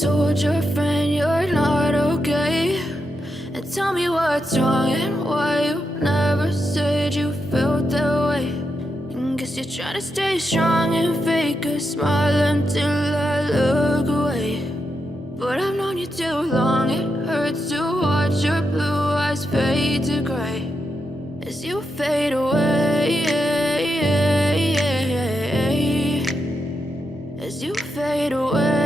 told your friend you're not okay? And tell me what's wrong and why you never said you felt that way. And guess you're trying to stay strong and fake a smile until I look away. But I've known you too long, it hurts to watch your blue eyes fade to gray as you fade away, as you fade away.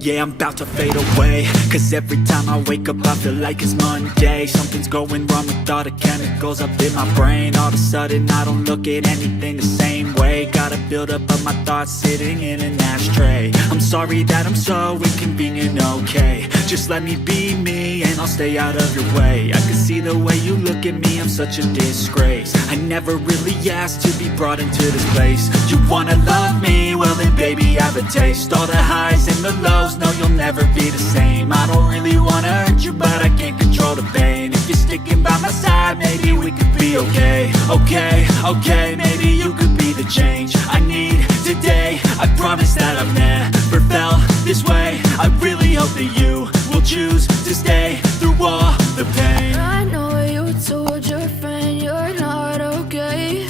Yeah, I'm about to fade away, cause every time I wake up I feel like it's Monday. Something's going wrong with all the chemicals up in my brain. All of a sudden I don't look at anything the same way. Got a build-up of my thoughts sitting in an ashtray. I'm sorry that I'm so inconvenient, okay? Just let me be me and I'll stay out of your way. I can see the way you look at me, I'm such a disgrace. I never really asked to be brought into this place. You wanna love me? Well then baby I have a taste. All the highs and the lows, no you'll never be the same. I don't really wanna hurt you but I can't control the pain. If you're sticking by my side maybe we could be okay. Okay, maybe you could be the change I need today. I promise that I've never felt this way. I really hope that you will choose to stay through all the pain. I know you told your friend you're not okay.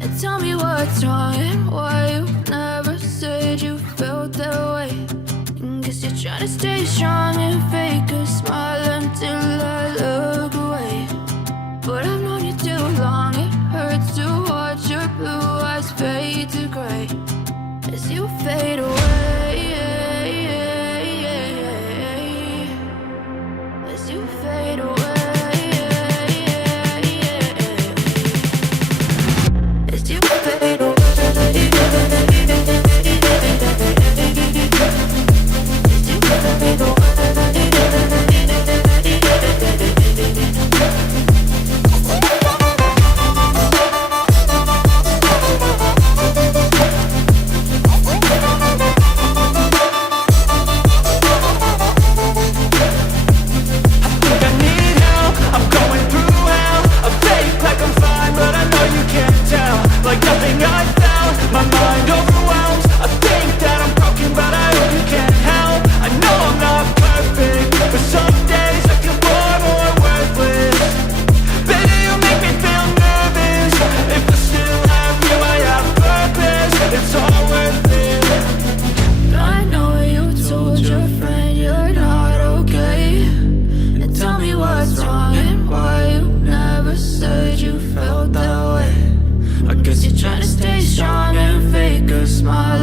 And tell me what's wrong and why you never said you felt that way. And guess you're trying to stay strong and fake a smile until I look away. But I've known you too long, it hurts to watch your blue eyes fade to gray as you fade away, as you fade away, as you fade away. You're trying to stay strong and fake a smile